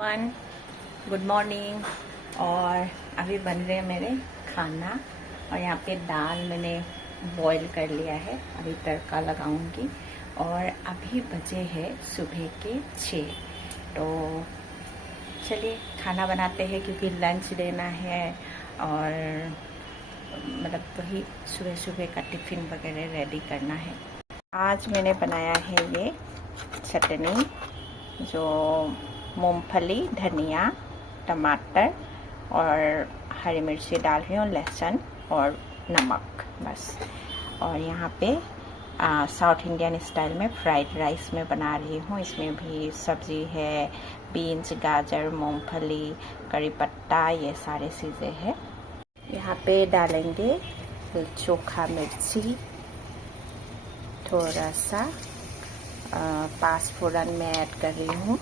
One good morning. और अभी बन रहे हैं मेरे खाना। और यहाँ पे दाल मैंने बॉईल कर लिया है, अभी तड़का लगाऊंगी। और अभी बजे हैं सुबह के 6। तो चलिए खाना बनाते हैं, क्योंकि लंच देना है और मतलब वही सुबह सुबह का टिफ़िन वगैरह रेडी करना है। आज मैंने बनाया है ये चटनी, जो मूंगफली, धनिया, टमाटर और हरी मिर्ची डाल रही हूँ, लहसुन और नमक बस। और यहाँ पे साउथ इंडियन स्टाइल में फ्राइड राइस में बना रही हूँ। इसमें भी सब्ज़ी है, बीन्स, गाजर, मूंगफली, करी पत्ता, ये सारे चीज़ें हैं। यहाँ पे डालेंगे चोखा मिर्ची, थोड़ा सा पाँचफोरन में ऐड कर रही हूँ,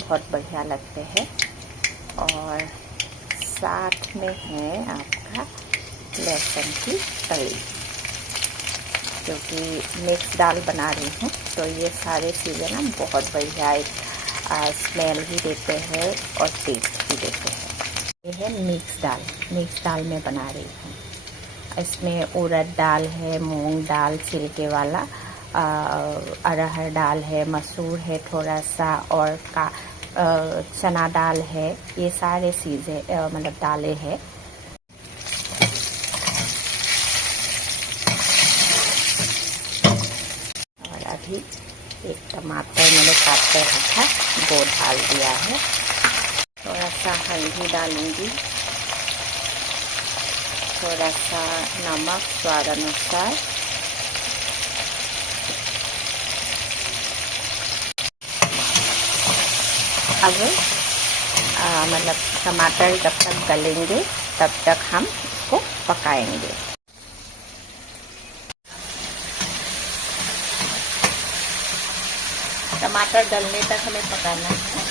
बहुत बढ़िया लगते हैं। और साथ में है आपका लहसुन की कली, क्योंकि मिक्स दाल बना रही हूँ तो ये सारे चीज़ें ना बहुत बढ़िया स्मेल भी देते हैं और टेस्ट भी देते हैं। ये है मिक्स दाल में बना रही हूँ। इसमें उड़द दाल है, मूंग दाल छिलके वाला, अरहर दाल है, मसूर है थोड़ा सा, और चना दाल है। ये सारे चीज़ें मतलब दालें हैं। और अभी एक टमाटर मैंने काट कर रखा, वो डाल दिया है। थोड़ा सा हल्दी डालूंगी, थोड़ा सा नमक स्वाद अनुसार, अब मतलब टमाटर जब तक गलेंगे तब तक हम इसको पकाएंगे। टमाटर गलने तक हमें पकाना है।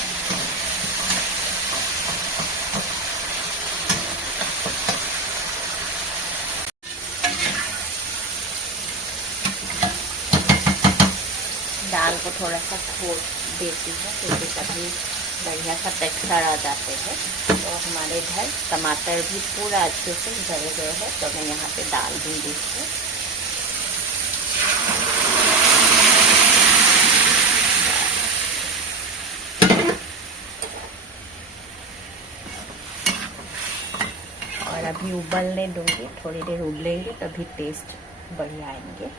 दाल को थोड़ा सा खोद देती है, क्योंकि तभी बढ़िया सा टेक्सचर आ जाते हैं। तो हमारे इधर टमाटर भी पूरा अच्छे से गल गए हैं, तो मैं यहाँ पे डाल दूँगी इसको। और अभी उबलने दूँगी, थोड़ी देर उबलेंगे तभी टेस्ट बढ़िया आएंगे।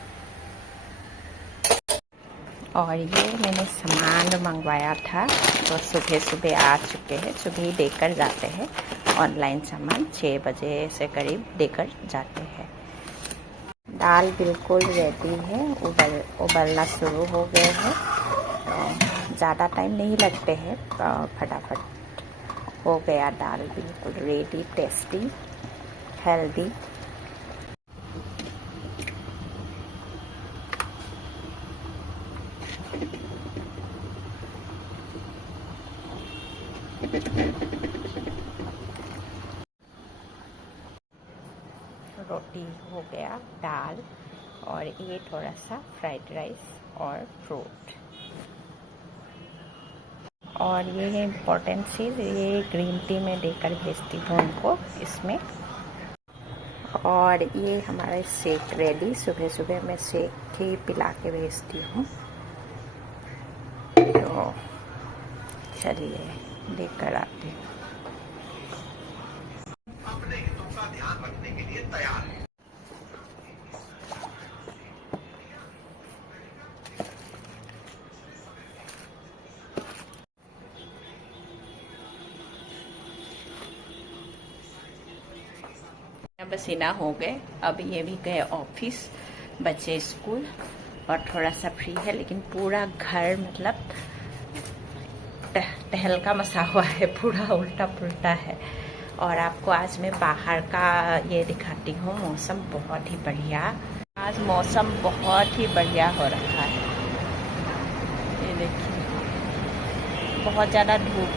और ये मैंने सामान मंगवाया था, तो सुबह सुबह आ चुके हैं। सुबह ही देकर जाते हैं ऑनलाइन सामान, 6 बजे से करीब देकर जाते हैं। दाल बिल्कुल रेडी है, उबलना शुरू हो गए हैं। तो ज़्यादा टाइम नहीं लगते हैं, फटाफट हो गया। दाल बिल्कुल रेडी, टेस्टी, हेल्दी। रोटी हो गया, दाल, और ये थोड़ा सा फ्राइड राइस और फ्रूट। और ये है इम्पोर्टेंट चीज़, ये ग्रीन टी में देकर भेजती हूँ उनको इसमें। और ये हमारा शेक रेडी, सुबह सुबह मैं शेक ही पिला के भेजती हूँ। तो चलिए देकर आती हूँ। अपने हितों का ध्यान रखने के लिए तैयार है। पसीना हो गए, अब ये भी गए ऑफिस, बच्चे स्कूल, और थोड़ा सा फ्री है। लेकिन पूरा घर मतलब टहलका मचा हुआ है, पूरा उल्टा पुल्टा है। और आपको आज मैं बाहर का ये दिखाती हूँ। मौसम बहुत ही बढ़िया, आज मौसम बहुत ही बढ़िया हो रखा है। ये देखिए, बहुत ज़्यादा धूप